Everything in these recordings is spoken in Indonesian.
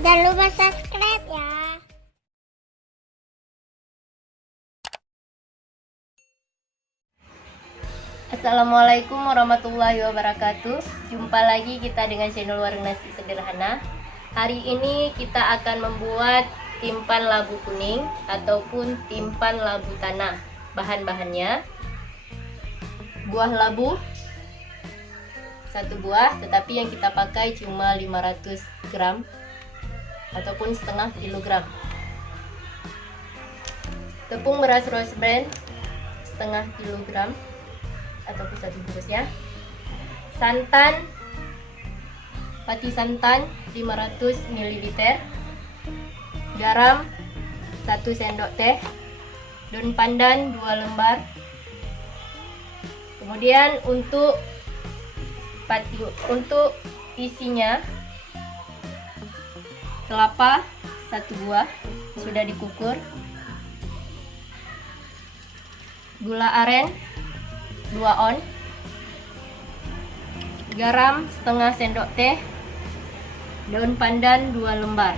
Jangan lupa subscribe ya. Assalamualaikum warahmatullahi wabarakatuh. Jumpa lagi kita dengan channel Warung Nasi Sederhana. Hari ini kita akan membuat timpan labu kuning ataupun timpan labu tanah. Bahan-bahannya: buah labu 1 buah, tetapi yang kita pakai cuma 500 gram ataupun setengah kilogram. Tepung beras rose bran setengah kilogram ataupun 1 bungkusnya. Santan, pati santan 500 ml. Garam 1 sendok teh. Daun pandan 2 lembar. Kemudian untuk isinya, kelapa 1 buah sudah dikukur, gula aren 2 on, garam setengah sendok teh, daun pandan 2 lembar.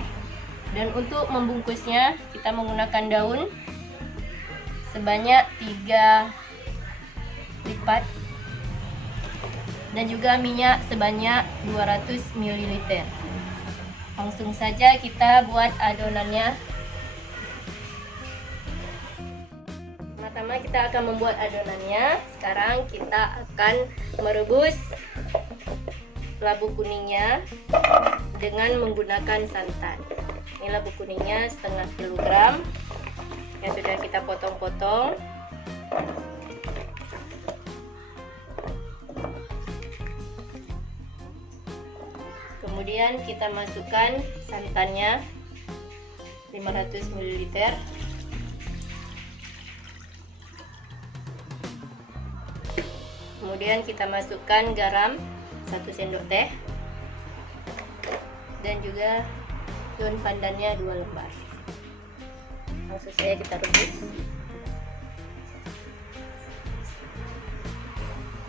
Dan untuk membungkusnya kita menggunakan daun sebanyak 3 lipat dan juga minyak sebanyak 200 ml. Langsung saja kita buat adonannya. Pertama kita akan membuat adonannya. Sekarang kita akan merebus labu kuningnya dengan menggunakan santan. Ini labu kuningnya setengah kilogram yang sudah kita potong-potong. Kemudian kita masukkan santannya 500 ml. Kemudian kita masukkan garam 1 sendok teh dan juga daun pandannya 2 lembar. Langsung saja kita rebus.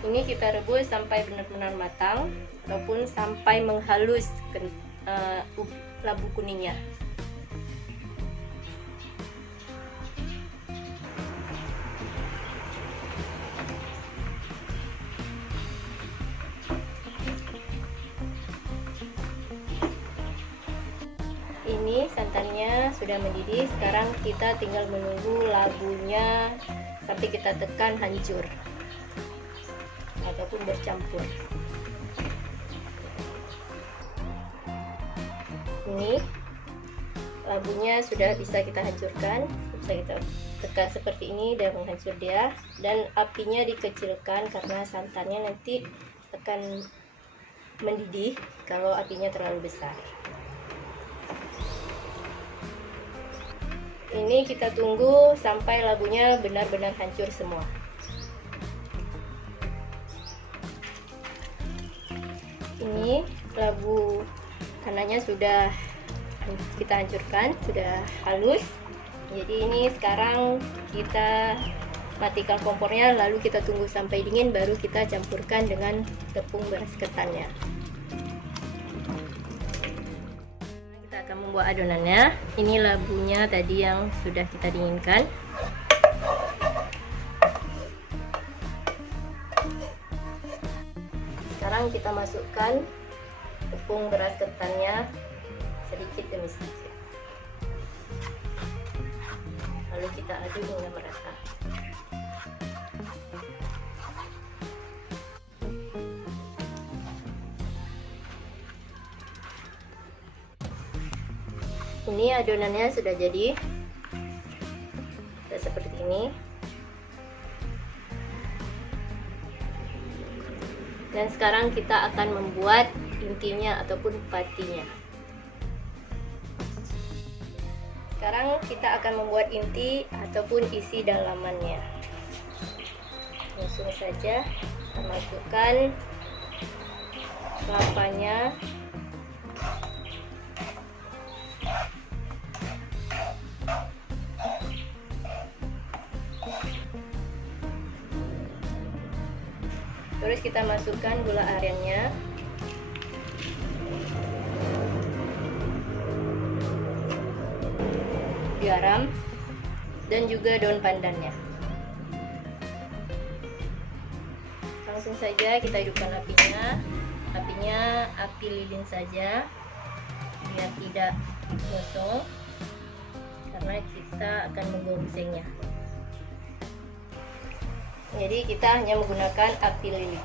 Ini kita rebus sampai benar-benar matang ataupun sampai menghalus labu kuningnya. Ini santannya sudah mendidih. Sekarang kita tinggal menunggu labunya sampai kita tekan hancur ataupun bercampur. Ini labunya sudah bisa kita hancurkan, bisa kita tekan seperti ini dan menghancur dia. Dan apinya dikecilkan karena santannya nanti akan mendidih kalau apinya terlalu besar. Ini kita tunggu sampai labunya benar-benar hancur semua. Ini labu tanahnya sudah kita hancurkan, sudah halus. Jadi ini sekarang kita matikan kompornya, lalu kita tunggu sampai dingin, baru kita campurkan dengan tepung beras ketannya. Kita akan membuat adonannya. Ini labunya tadi yang sudah kita dinginkan. Sekarang kita masukkan tepung beras ketannya sedikit demi sedikit, lalu kita aduk hingga merata. Ini adonannya sudah jadi, seperti ini. Dan sekarang kita akan membuat intinya ataupun patinya. Sekarang kita akan membuat inti ataupun isi dalamannya. Langsung saja kita masukkan kelapanya. Terus kita masukkan gula arennya. garam, dan juga daun pandannya. Langsung saja kita hidupkan apinya. Apinya api lilin saja biar tidak gosong, karena kita akan menggosengnya. Jadi kita hanya menggunakan api lilin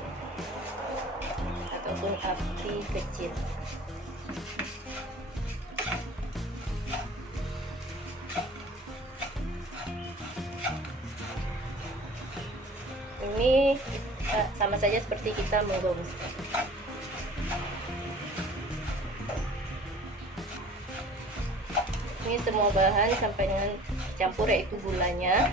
ataupun api kecil. Ini sama saja seperti kita menggoseng. Ini semua bahan sampai dengan campur, yaitu gulanya,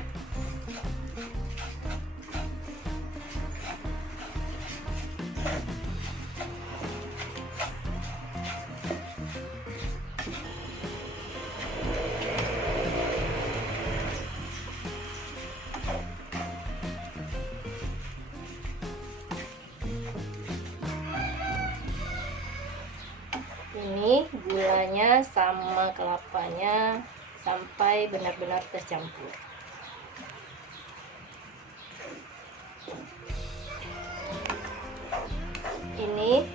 ini gulanya sama kelapanya sampai benar-benar tercampur. Ini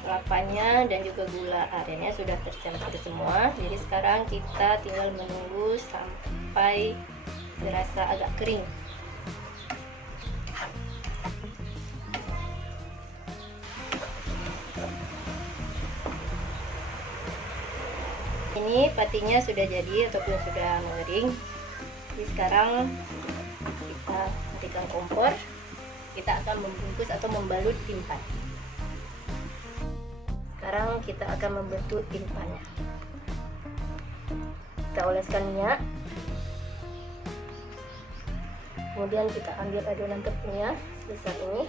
kelapanya dan juga gula arennya sudah tercampur semua. Jadi sekarang kita tinggal menunggu sampai terasa agak kering. Ini patinya sudah jadi ataupun sudah mengering. Jadi sekarang kita matikan kompor. Kita akan membungkus atau membalut timpan. Sekarang kita akan membentuk timpannya. Kita oleskan minyak. Kemudian kita ambil adonan tepungnya sebesar ini.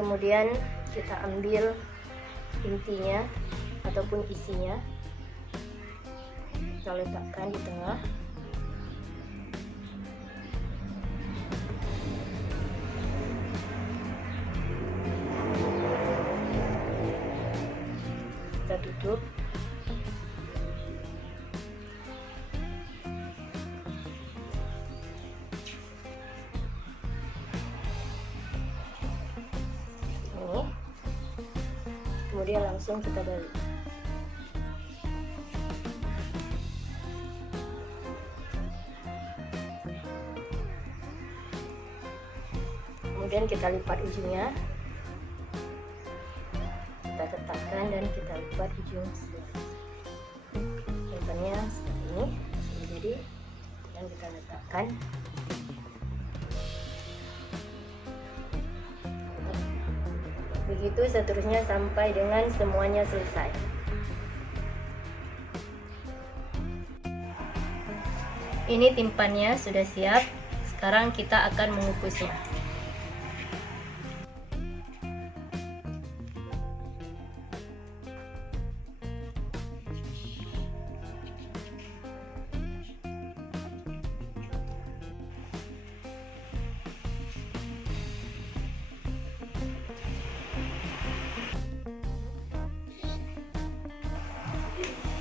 Kemudian kita ambil intinya ataupun isinya, kita letakkan di tengah. Kita tutup. Kemudian langsung kita balik. Kemudian kita lipat ujungnya, kita tetakkan dan kita lipat ujung lipatannya seperti ini. Jadi dan kita letakkan. Begitu seterusnya sampai dengan semuanya selesai. Ini timpannya sudah siap. Sekarang kita akan mengukusnya.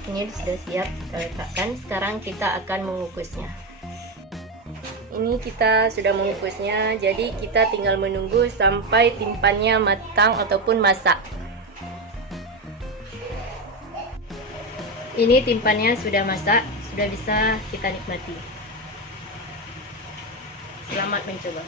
Ini sudah siap kita letakkan. Sekarang kita akan mengukusnya. Ini kita sudah mengukusnya, jadi kita tinggal menunggu sampai timpannya matang ataupun masak. Ini timpannya sudah masak, sudah bisa kita nikmati. Selamat mencoba.